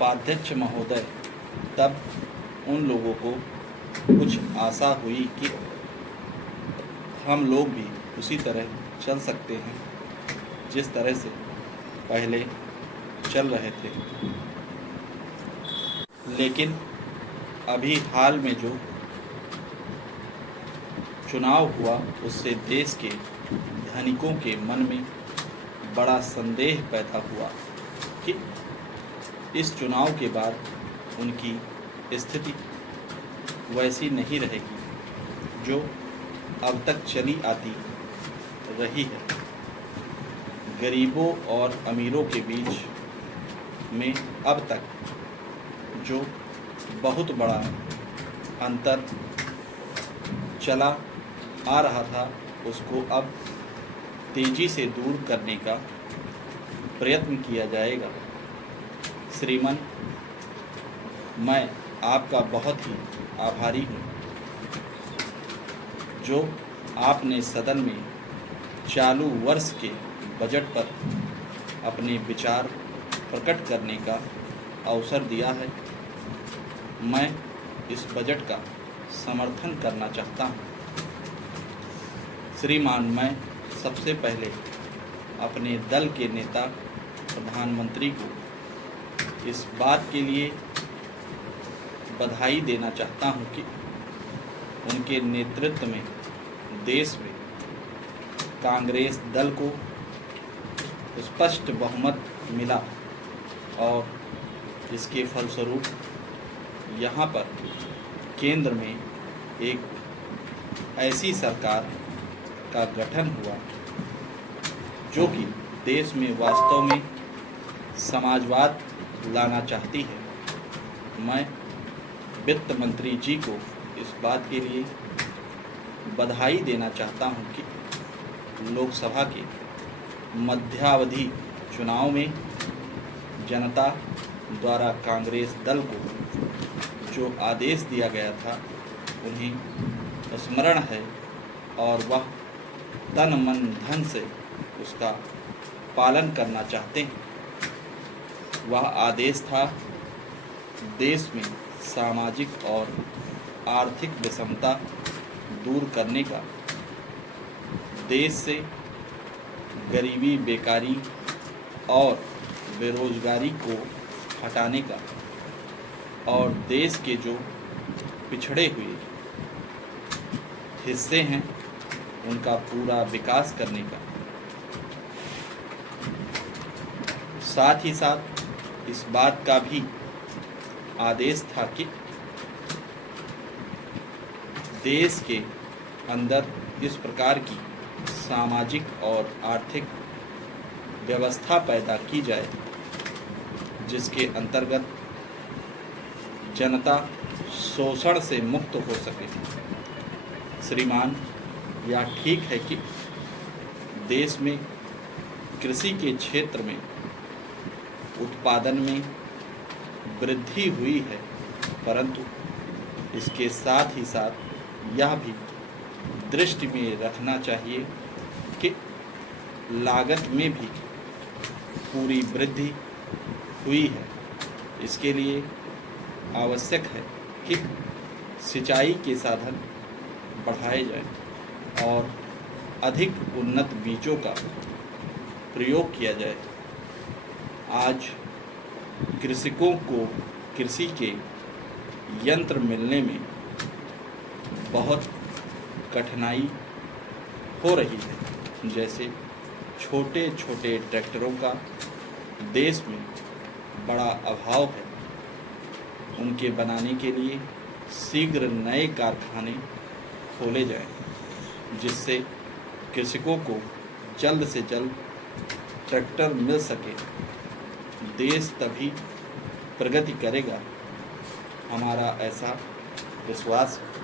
उपाध्यक्ष महोदय, तब उन लोगों को कुछ आशा हुई कि हम लोग भी उसी तरह चल सकते हैं जिस तरह से पहले चल रहे थे। लेकिन अभी हाल में जो चुनाव हुआ उससे देश के धनिकों के मन में बड़ा संदेह पैदा हुआ कि इस चुनाव के बाद उनकी स्थिति वैसी नहीं रहेगी जो अब तक चली आती रही है। गरीबों और अमीरों के बीच में अब तक जो बहुत बड़ा अंतर चला आ रहा था उसको अब तेजी से दूर करने का प्रयत्न किया जाएगा। श्रीमान, मैं आपका बहुत ही आभारी हूँ जो आपने सदन में चालू वर्ष के बजट पर अपने विचार प्रकट करने का अवसर दिया है। मैं इस बजट का समर्थन करना चाहता हूँ। श्रीमान, मैं सबसे पहले अपने दल के नेता प्रधानमंत्री को इस बात के लिए बधाई देना चाहता हूँ कि उनके नेतृत्व में देश में कांग्रेस दल को स्पष्ट बहुमत मिला और इसके फलस्वरूप यहाँ पर केंद्र में एक ऐसी सरकार का गठन हुआ जो कि देश में वास्तव में समाजवाद लाना चाहती है। मैं वित्त मंत्री जी को इस बात के लिए बधाई देना चाहता हूं कि लोकसभा के मध्यावधि चुनाव में जनता द्वारा कांग्रेस दल को जो आदेश दिया गया था उन्हें स्मरण है और वह तन मन धन से उसका पालन करना चाहते हैं। वह आदेश था देश में सामाजिक और आर्थिक विषमता दूर करने का, देश से गरीबी, बेकारी और बेरोजगारी को हटाने का और देश के जो पिछड़े हुए हिस्से हैं उनका पूरा विकास करने का। साथ ही साथ इस बात का भी आदेश था कि देश के अंदर इस प्रकार की सामाजिक और आर्थिक व्यवस्था पैदा की जाए जिसके अंतर्गत जनता शोषण से मुक्त हो सके। श्रीमान, यह ठीक है कि देश में कृषि के क्षेत्र में उत्पादन में वृद्धि हुई है, परंतु इसके साथ ही साथ यह भी दृष्टि में रखना चाहिए कि लागत में भी पूरी वृद्धि हुई है। इसके लिए आवश्यक है कि सिंचाई के साधन बढ़ाए जाएं और अधिक उन्नत बीजों का प्रयोग किया जाए। आज कृषकों को कृषि के यंत्र मिलने में बहुत कठिनाई हो रही है। जैसे छोटे छोटे ट्रैक्टरों का देश में बड़ा अभाव है। उनके बनाने के लिए शीघ्र नए कारखाने खोले जाएं, जिससे कृषकों को जल्द से जल्द ट्रैक्टर मिल सके। देश तभी प्रगति करेगा, हमारा ऐसा विश्वास है।